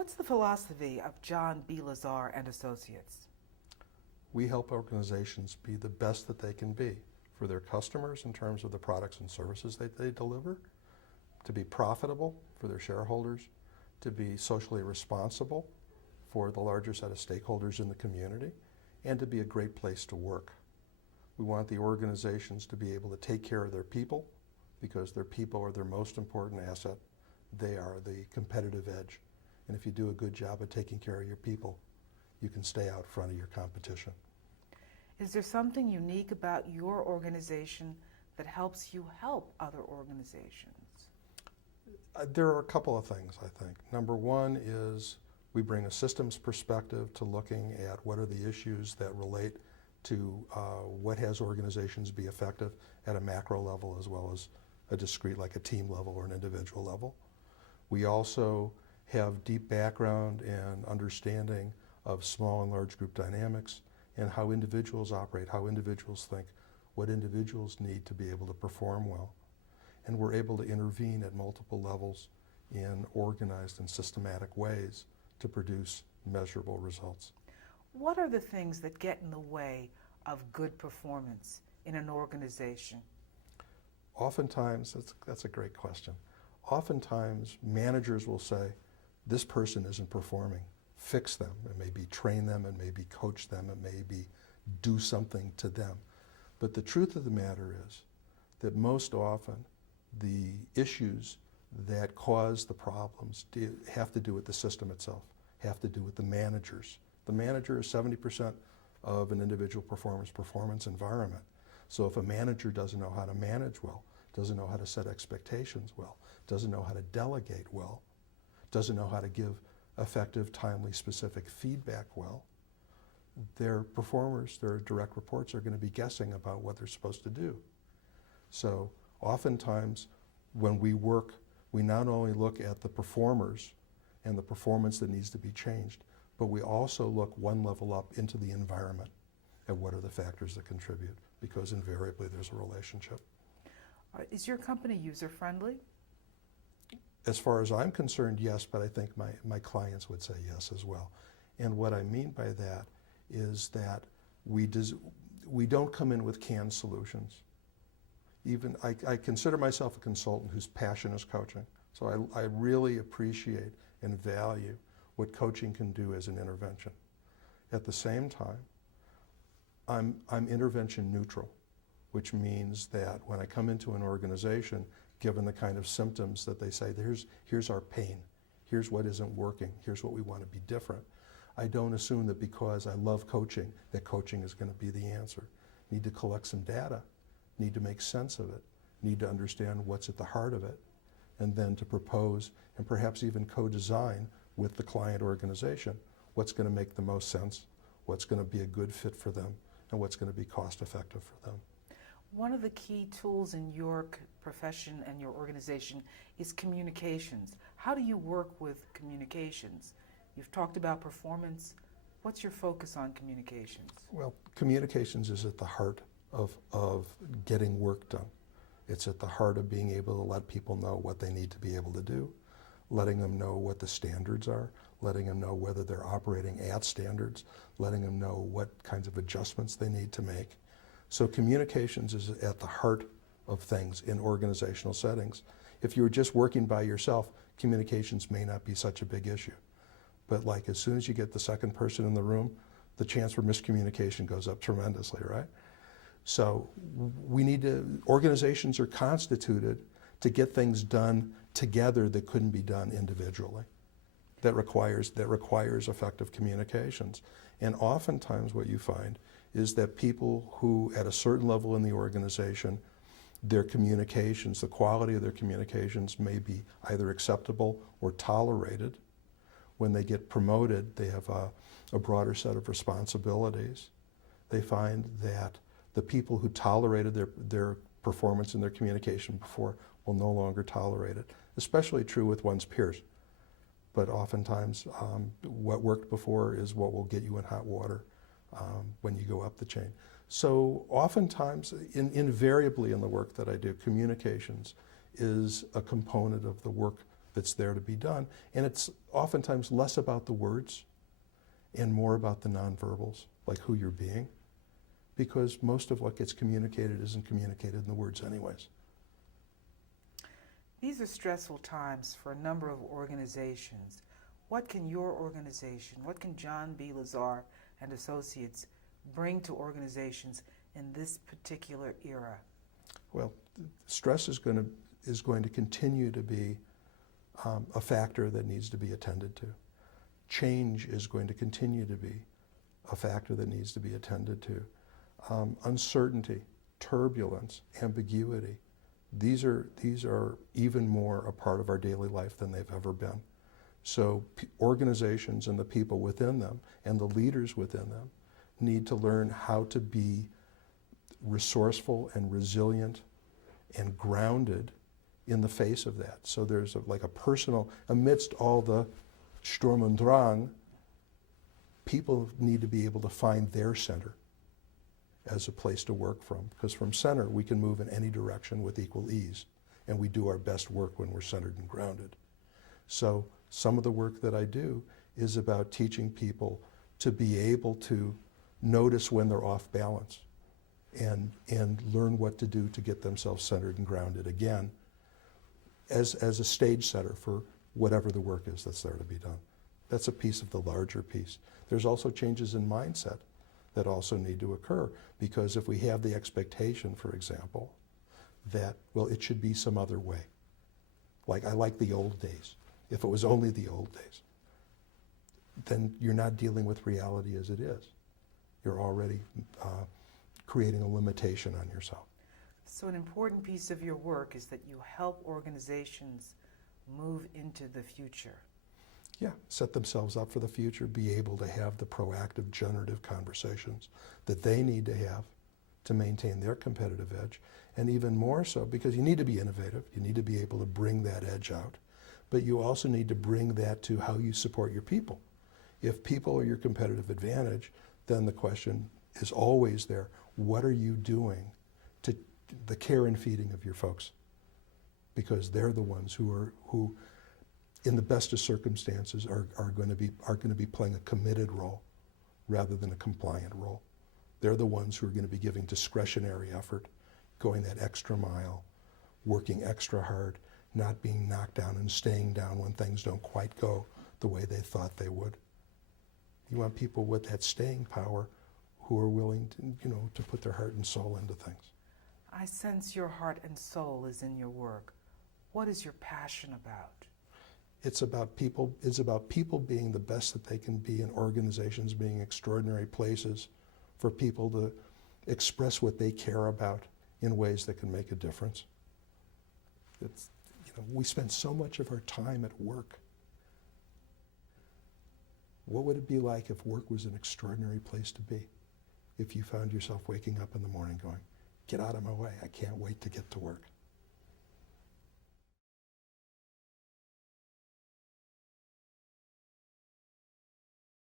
What's the philosophy of John B. Lazar and Associates? We help organizations be the best that they can be for their customers in terms of the products and services that they deliver, to be profitable for their shareholders, to be socially responsible for the larger set of stakeholders in the community, and to be a great place to work. We want the organizations to be able to take care of their people because their people are their most important asset. They are the competitive edge. And if you do a good job of taking care of your people, you can stay out front of your competition. Is there something unique about your organization that helps you help other organizations? There are a couple of things, I think. Number one is we bring a systems perspective to looking at what are the issues that relate to what has organizations be effective at a macro level as well as a discrete, like a team level or an individual level. We also have deep background and understanding of small and large group dynamics and how individuals operate, how individuals think, what individuals need to be able to perform well. And we're able to intervene at multiple levels in organized and systematic ways to produce measurable results. What are the things that get in the way of good performance in an organization? Oftentimes, that's a great question. Oftentimes, managers will say, this person isn't performing. Fix them. It may be train them, it may be coach them, it may be do something to them. But the truth of the matter is that most often the issues that cause the problems have to do with the system itself, have to do with the managers. The manager is 70% of an individual performance environment. So if a manager doesn't know how to manage well, doesn't know how to set expectations well, doesn't know how to delegate well, doesn't know how to give effective, timely, specific feedback well, their performers, their direct reports are going to be guessing about what they're supposed to do. So oftentimes when we work, we not only look at the performers and the performance that needs to be changed, but we also look one level up into the environment at what are the factors that contribute, because invariably there's a relationship. Is your company user-friendly? As far as I'm concerned, yes, but I think my clients would say yes as well. And what I mean by that is that we don't come in with canned solutions. Even I consider myself a consultant whose passion is coaching. So I really appreciate and value what coaching can do as an intervention. At the same time, I'm intervention neutral, which means that when I come into an organization, given the kind of symptoms that they say, here's our pain, here's what isn't working, here's what we want to be different. I don't assume that because I love coaching, that coaching is going to be the answer. Need to collect some data, need to make sense of it, need to understand what's at the heart of it, and then to propose and perhaps even co-design with the client organization what's going to make the most sense, what's going to be a good fit for them, and what's going to be cost effective for them. One of the key tools in your profession and your organization is communications. How do you work with communications? You've talked about performance. What's your focus on communications? Well, communications is at the heart of getting work done. It's at the heart of being able to let people know what they need to be able to do, letting them know what the standards are, letting them know whether they're operating at standards, letting them know what kinds of adjustments they need to make. So communications is at the heart of things in organizational settings. If you were just working by yourself, communications may not be such a big issue. But like as soon as you get the second person in the room, the chance for miscommunication goes up tremendously, right? So organizations are constituted to get things done together that couldn't be done individually. That requires effective communications. And oftentimes what you find is that people who at a certain level in the organization, their communications, the quality of their communications may be either acceptable or tolerated. When they get promoted, they have a broader set of responsibilities. They find that the people who tolerated their performance and their communication before will no longer tolerate it, especially true with one's peers. But oftentimes, what worked before is what will get you in hot water when you go up the chain. So oftentimes, invariably in the work that I do, communications is a component of the work that's there to be done. And it's oftentimes less about the words and more about the nonverbals, like who you're being, because most of what gets communicated isn't communicated in the words anyways. These are stressful times for a number of organizations. What can your organization, what can John B. Lazar and Associates bring to organizations in this particular era? Well, stress is going to continue to be a factor that needs to be attended to. Change is going to continue to be a factor that needs to be attended to. Uncertainty, turbulence, ambiguity, these are even more a part of our daily life than they've ever been. So organizations and the people within them and the leaders within them need to learn how to be resourceful and resilient and grounded in the face of that. So there's like a personal, amidst all the Sturm und Drang, people need to be able to find their center as a place to work from. Because from center, we can move in any direction with equal ease. And we do our best work when we're centered and grounded. So some of the work that I do is about teaching people to be able to notice when they're off balance and learn what to do to get themselves centered and grounded again as a stage setter for whatever the work is that's there to be done. That's a piece of the larger piece. There's also changes in mindset that also need to occur, because if we have the expectation, for example, that, well, it should be some other way. Like, I like the old days. If it was only the old days, then you're not dealing with reality as it is. You're already creating a limitation on yourself. So an important piece of your work is that you help organizations move into the future. Yeah, set themselves up for the future, be able to have the proactive, generative conversations that they need to have to maintain their competitive edge. And even more so, because you need to be innovative, you need to be able to bring that edge out, but you also need to bring that to how you support your people. If people are your competitive advantage, then the question is always there, what are you doing to the care and feeding of your folks? Because they're the ones who in the best of circumstances are going to be playing a committed role rather than a compliant role. They're the ones who are going to be giving discretionary effort, going that extra mile, working extra hard, not being knocked down and staying down when things don't quite go the way they thought they would. You want people with that staying power who are willing to put their heart and soul into things. I sense your heart and soul is in your work. What is your passion about? It's about people being the best that they can be, and organizations being extraordinary places for people to express what they care about in ways that can make a difference. We spend so much of our time at work. What would it be like if work was an extraordinary place to be? If you found yourself waking up in the morning going, get out of my way, I can't wait to get to work.